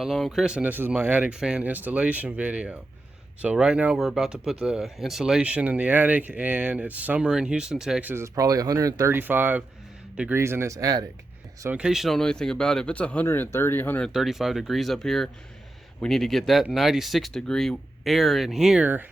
Hello, I'm Chris, and this is my attic fan installation video. So right now we're about to put the insulation in the attic, and it's summer in Houston, Texas. It's probably 135 degrees in this attic. So in case you don't know anything about it, if it's 130, 135 degrees up here, we need to get that 96 degree air in here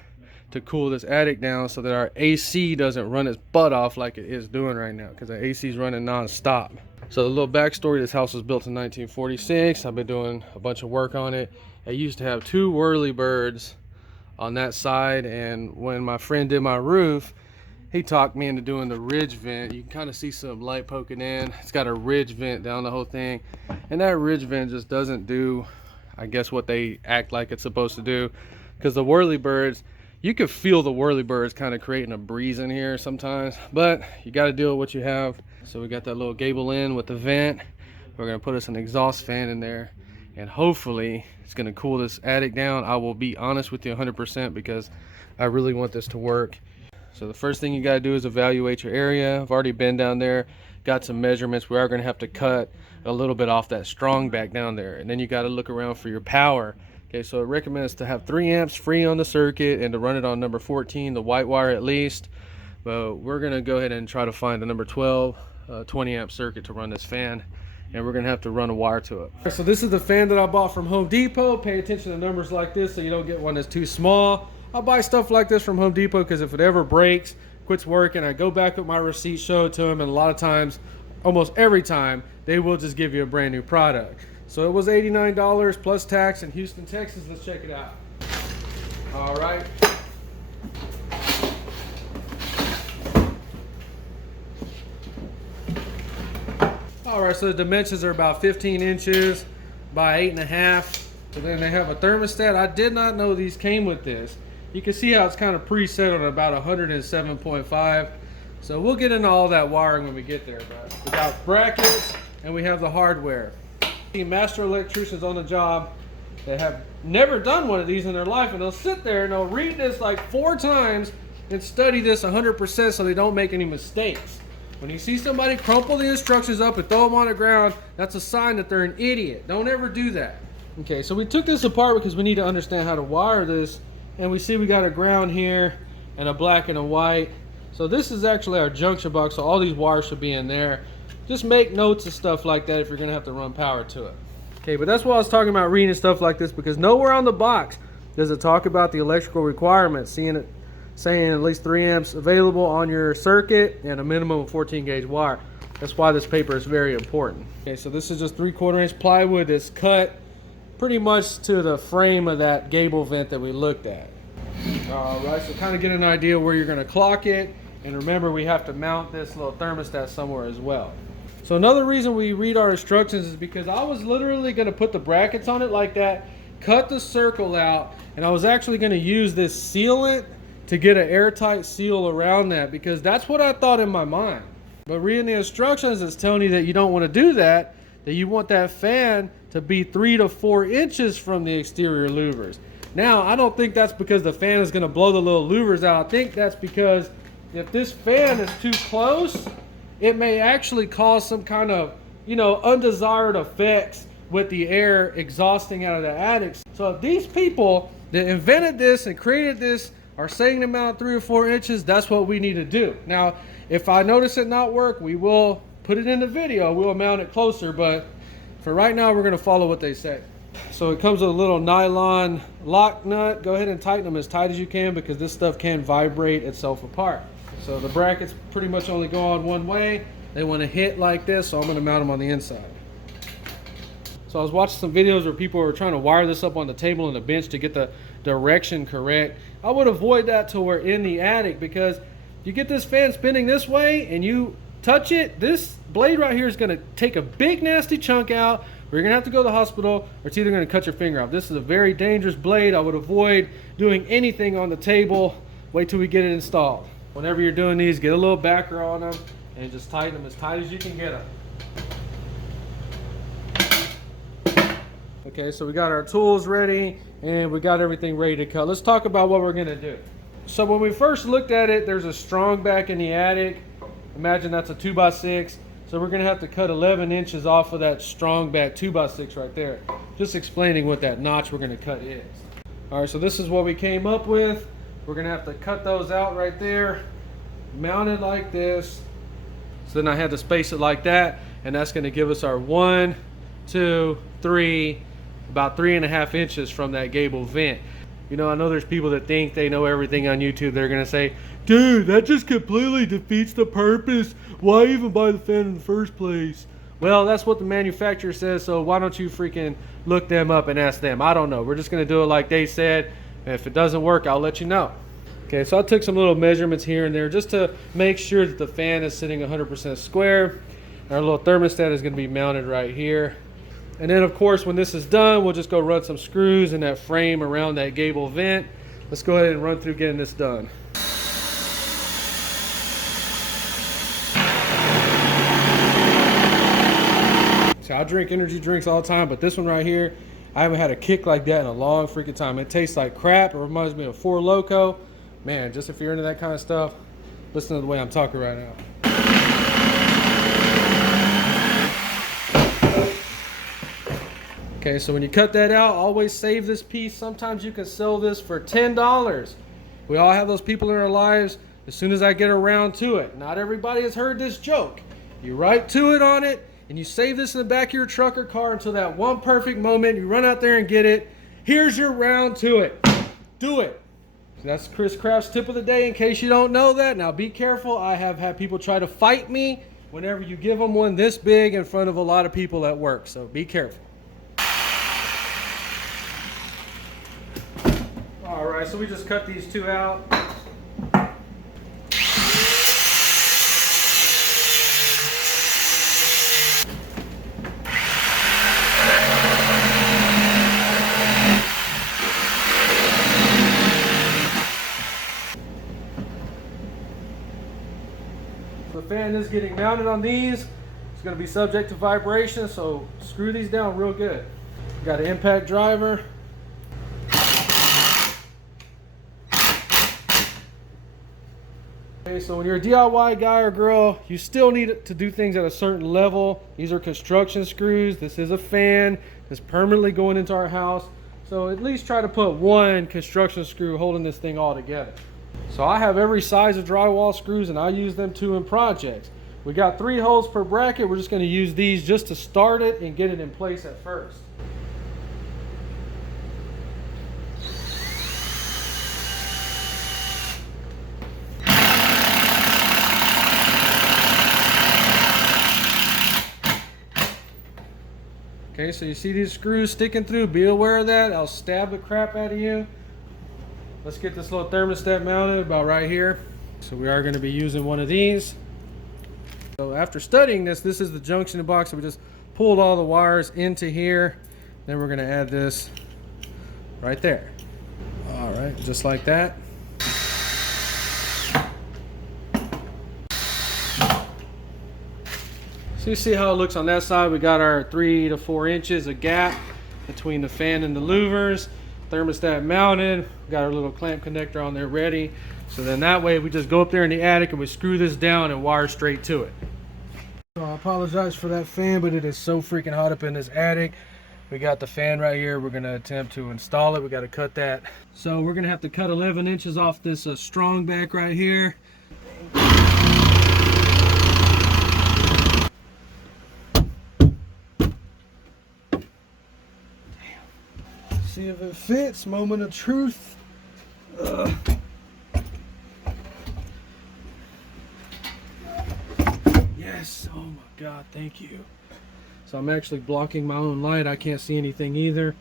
to cool this attic down so that our AC doesn't run its butt off like it is doing right now, because the AC is running non-stop. So the little backstory, this house was built in 1946. I've been doing a bunch of work on it. I used to have two whirlybirds on that side, and when my friend did my roof, he talked me into doing the ridge vent. You can kind of see some light poking in. It's got a ridge vent down the whole thing, and that ridge vent just doesn't do, I guess, what they act like it's supposed to do, because the whirlybirds, you could feel the whirlybirds kind of creating a breeze in here sometimes, but you got to deal with what you have. So we got that little gable in with the vent. We're going to put us an exhaust fan in there, and hopefully it's going to cool this attic down. I will be honest with you 100% because I really want this to work. So the first thing you got to do is evaluate your area. I've already been down there, got some measurements. We are going to have to cut a little bit off that strong back down there, and then you got to look around for your power. Okay, so it recommends to have 3 amps free on the circuit and to run it on number 14, the white wire at least. But we're going to go ahead and try to find the number 12, 20 amp circuit to run this fan, and we're going to have to run a wire to it. So this is the fan that I bought from Home Depot. Pay attention to numbers like this so you don't get one that's too small. I'll buy stuff like this from Home Depot because if it ever breaks, quits working, I go back with my receipt, show it to them, and a lot of times, almost every time, they will just give you a brand new product. So it was $89 plus tax in Houston, Texas. Let's check it out. All right. All right, so the dimensions are about 15 inches by 8.5. So then they have a thermostat. I did not know these came with this. You can see how it's kind of preset on about 107.5. So we'll get into all that wiring when we get there. But we got brackets and we have the hardware. Master electricians on the job that have never done one of these in their life, and they'll sit there and they'll read this like 4 times and study this 100% so they don't make any mistakes. When you see somebody crumple the instructions up and throw them on the ground, that's a sign that they're an idiot. Don't ever do that. Okay, so we took this apart because we need to understand how to wire this, and we see we got a ground here and a black and a white. So this is actually our junction box, so all these wires should be in there. Just make notes and stuff like that if you're going to have to run power to it. Okay, but that's why I was talking about reading stuff like this, because nowhere on the box does it talk about the electrical requirements, saying at least 3 amps available on your circuit and a minimum of 14 gauge wire. That's why this paper is very important. Okay, so this is just 3/4 inch plywood that's cut pretty much to the frame of that gable vent that we looked at. All right, so kind of get an idea where you're going to clock it, and remember we have to mount this little thermostat somewhere as well. So another reason we read our instructions is because I was literally going to put the brackets on it like that, cut the circle out, and I was actually going to use this sealant to get an airtight seal around that, because that's what I thought in my mind. But reading the instructions is telling you that you don't want to do that, that you want that fan to be 3 to 4 inches from the exterior louvers. Now, I don't think that's because the fan is going to blow the little louvers out. I think that's because if this fan is too close, it may actually cause some kind of, undesired effects with the air exhausting out of the attics. So if these people that invented this and created this are saying to mount 3 or 4 inches, that's what we need to do. Now, if I notice it not work, we will put it in the video. We'll mount it closer, but for right now, we're going to follow what they say. So it comes with a little nylon lock nut. Go ahead and tighten them as tight as you can, because this stuff can vibrate itself apart. So the brackets pretty much only go on one way. They want to hit like this, so I'm going to mount them on the inside. So I was watching some videos where people were trying to wire this up on the table and the bench to get the direction correct. I would avoid that till we're in the attic, because if you get this fan spinning this way and you touch it, this blade right here is going to take a big nasty chunk out, or you're going to have to go to the hospital, or it's either going to cut your finger off. This is a very dangerous blade. I would avoid doing anything on the table. Wait till we get it installed. Whenever you're doing these, get a little backer on them and just tighten them as tight as you can get them. Okay, so we got our tools ready and we got everything ready to cut. Let's talk about what we're going to do. So when we first looked at it, there's a strong back in the attic. Imagine that's a 2x6. So we're gonna have to cut 11 inches off of that strong back 2x6 right there. Just explaining what that notch we're gonna cut is. All right, so this is what we came up with. We're gonna have to cut those out right there, mount it like this. So then I had to space it like that, and that's gonna give us our 1, 2, 3, about 3.5 inches from that gable vent. You know, I know there's people that think they know everything on YouTube. They're gonna say, dude, that just completely defeats the purpose. Why even buy the fan in the first place? Well, that's what the manufacturer says, so why don't you freaking look them up and ask them? I don't know. We're just gonna do it like they said. And if it doesn't work, I'll let you know. Okay, so I took some little measurements here and there just to make sure that the fan is sitting 100% square. Our little thermostat is gonna be mounted right here. And then of course, when this is done, we'll just go run some screws in that frame around that gable vent. Let's go ahead and run through getting this done. So I drink energy drinks all the time, but this one right here, I haven't had a kick like that in a long freaking time. It tastes like crap. It reminds me of Four Loko. Man, just if you're into that kind of stuff, listen to the way I'm talking right now. Okay, so when you cut that out, always save this piece. Sometimes you can sell this for $10. We all have those people in our lives. As soon as I get around to it, not everybody has heard this joke. You write to it on it, and you save this in the back of your truck or car until that one perfect moment. You run out there and get it. Here's your round to it. Do it. So that's Chris Craft's tip of the day in case you don't know that. Now be careful. I have had people try to fight me whenever you give them one this big in front of a lot of people at work. So be careful. All right, so we just cut these two out. The fan is getting mounted on these. It's going to be subject to vibration, so screw these down real good. Got an impact driver. Okay, so when you're a DIY guy or girl, you still need to do things at a certain level. These are construction screws. This is a fan. It's permanently going into our house. So at least try to put one construction screw holding this thing all together. So I have every size of drywall screws, and I use them too in projects. We got 3 holes per bracket. We're just going to use these just to start it and get it in place at first. Okay, so you see these screws sticking through, be aware of that. I'll stab the crap out of you. Let's get this little thermostat mounted about right here. So we are going to be using one of these. So after studying this, this is the junction box. So we just pulled all the wires into here. Then we're going to add this right there. All right, just like that. So you see how it looks on that side. We got our 3 to 4 inches of gap between the fan and the louvers. Thermostat mounted. Got our little clamp connector on there ready. So then that way we just go up there in the attic and we screw this down and wire straight to it. So I apologize for that fan, but it is so freaking hot up in this attic. We got the fan right here. We're going to attempt to install it. We got to cut that. So we're going to have to cut 11 inches off this strong back right here. See if it fits. Moment of truth. Yes. Oh my God. Thank you. So I'm actually blocking my own light. I can't see anything either.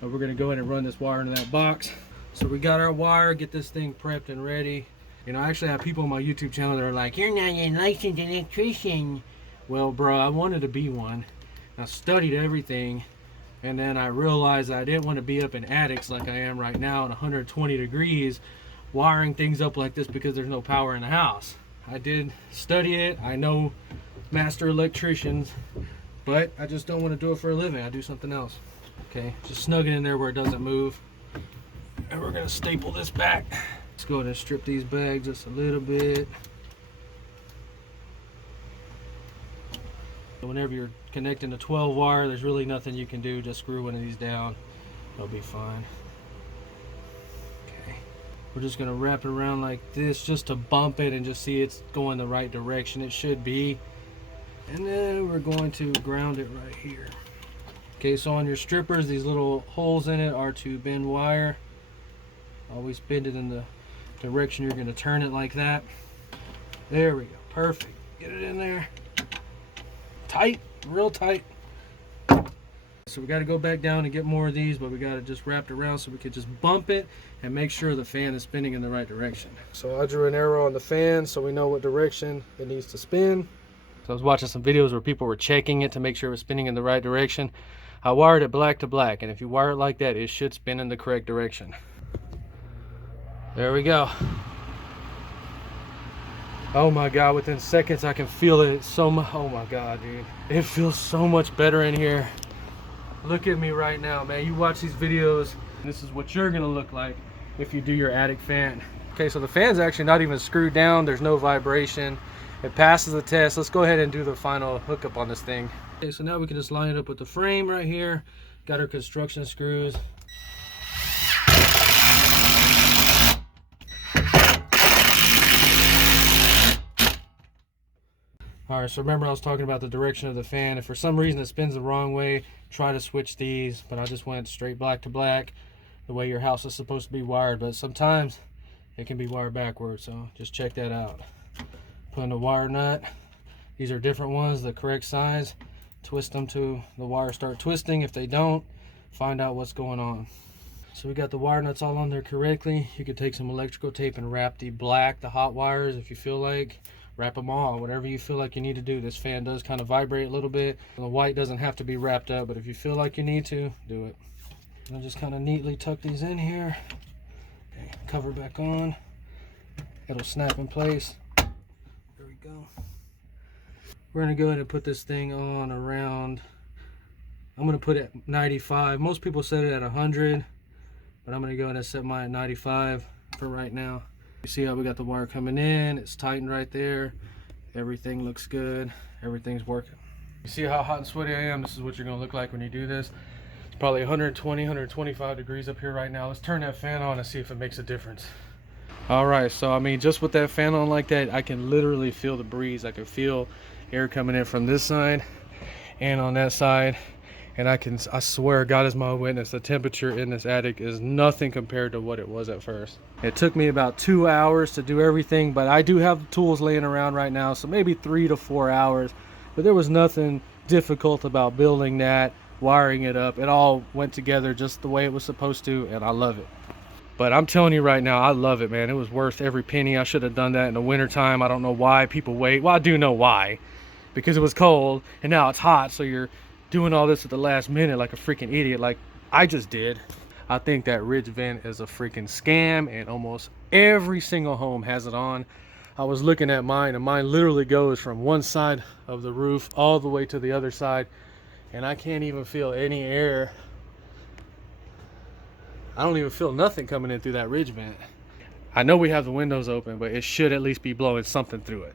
But we're going to go ahead and run this wire into that box. So we got our wire. Get this thing prepped and ready. You know, I actually have people on my YouTube channel that are like, "You're not a licensed electrician." Well, bro, I wanted to be one. I studied everything. And then I realized I didn't want to be up in attics like I am right now at 120 degrees wiring things up like this because there's no power in the house. I did study it. I know master electricians, but I just don't want to do it for a living. I do something else. Okay, just snug it in there where it doesn't move. And we're going to staple this back. Let's go ahead and strip these bags just a little bit. Whenever you're connecting a 12 wire, there's really nothing you can do. Just screw one of these down. It'll be fine. Okay. We're just gonna wrap it around like this just to bump it and just see it's going the right direction. It should be. And then we're going to ground it right here. Okay, so on your strippers, these little holes in it are to bend wire. Always bend it in the direction you're gonna turn it, like that. There we go, perfect. Get it in there. Tight, real tight. So we got to go back down and get more of these, but we got to just wrap it around so we can just bump it and make sure the fan is spinning in the right direction. So I drew an arrow on the fan so we know what direction it needs to spin. So I was watching some videos where people were checking it to make sure it was spinning in the right direction. I wired it black to black, and if you wire it like that, it should spin in the correct direction. There we go. Oh my God, within seconds I can feel it so much. Oh my God, dude. It feels so much better in here. Look at me right now, man. You watch these videos, and this is what you're gonna look like if you do your attic fan. Okay, so the fan's actually not even screwed down. There's no vibration. It passes the test. Let's go ahead and do the final hookup on this thing. Okay, so now we can just line it up with the frame right here. Got our construction screws. Alright, so remember I was talking about the direction of the fan. If for some reason it spins the wrong way, try to switch these, but I just went straight black to black, the way your house is supposed to be wired, but sometimes it can be wired backwards, so just check that out. Put in the wire nut. These are different ones, the correct size. Twist them to the wire start twisting. If they don't, find out what's going on. So we got the wire nuts all on there correctly. You could take some electrical tape and wrap the black, the hot wires, if you feel like. Wrap them all, whatever you feel like you need to do. This fan does kind of vibrate a little bit. The white doesn't have to be wrapped up, but if you feel like you need to, do it. I'll just kind of neatly tuck these in here. Okay, cover back on. It'll snap in place. There we go. We're gonna go ahead and put this thing on around, I'm gonna put it at 95. Most people set it at 100, but I'm gonna go ahead and set mine at 95 for right now. You see how we got the wire coming in, it's tightened right there. Everything looks good, everything's working. You see how hot and sweaty I am? This is what you're gonna look like when you do this. It's probably 120, 125 degrees up here right now. Let's turn that fan on and see if it makes a difference. All right, so I mean, just with that fan on like that, I can literally feel the breeze. I can feel air coming in from this side and on that side. And I swear, God is my witness, the temperature in this attic is nothing compared to what it was at first. It took me about 2 hours to do everything, but I do have the tools laying around right now, so maybe 3 to 4 hours. But there was nothing difficult about building that, wiring it up. It all went together just the way it was supposed to, and I love it. But I'm telling you right now, I love it, man. It was worth every penny. I should have done that in the wintertime. I don't know why people wait. Well, I do know why. Because it was cold, and now it's hot, so you're doing all this at the last minute like a freaking idiot like I just did. I think that ridge vent is a freaking scam, and almost every single home has it on. I was looking at mine, and mine literally goes from one side of the roof all the way to the other side, and I can't even feel any air. I don't even feel nothing coming in through that ridge vent. I know we have the windows open, but it should at least be blowing something through it.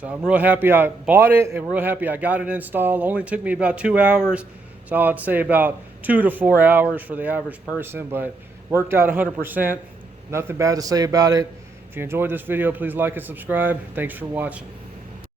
So I'm real happy I bought it, and real happy I got it installed. Only took me about 2 hours, so I'd say about 2 to 4 hours for the average person, but worked out 100%. Nothing bad to say about it. If you enjoyed this video, please like and subscribe. Thanks for watching.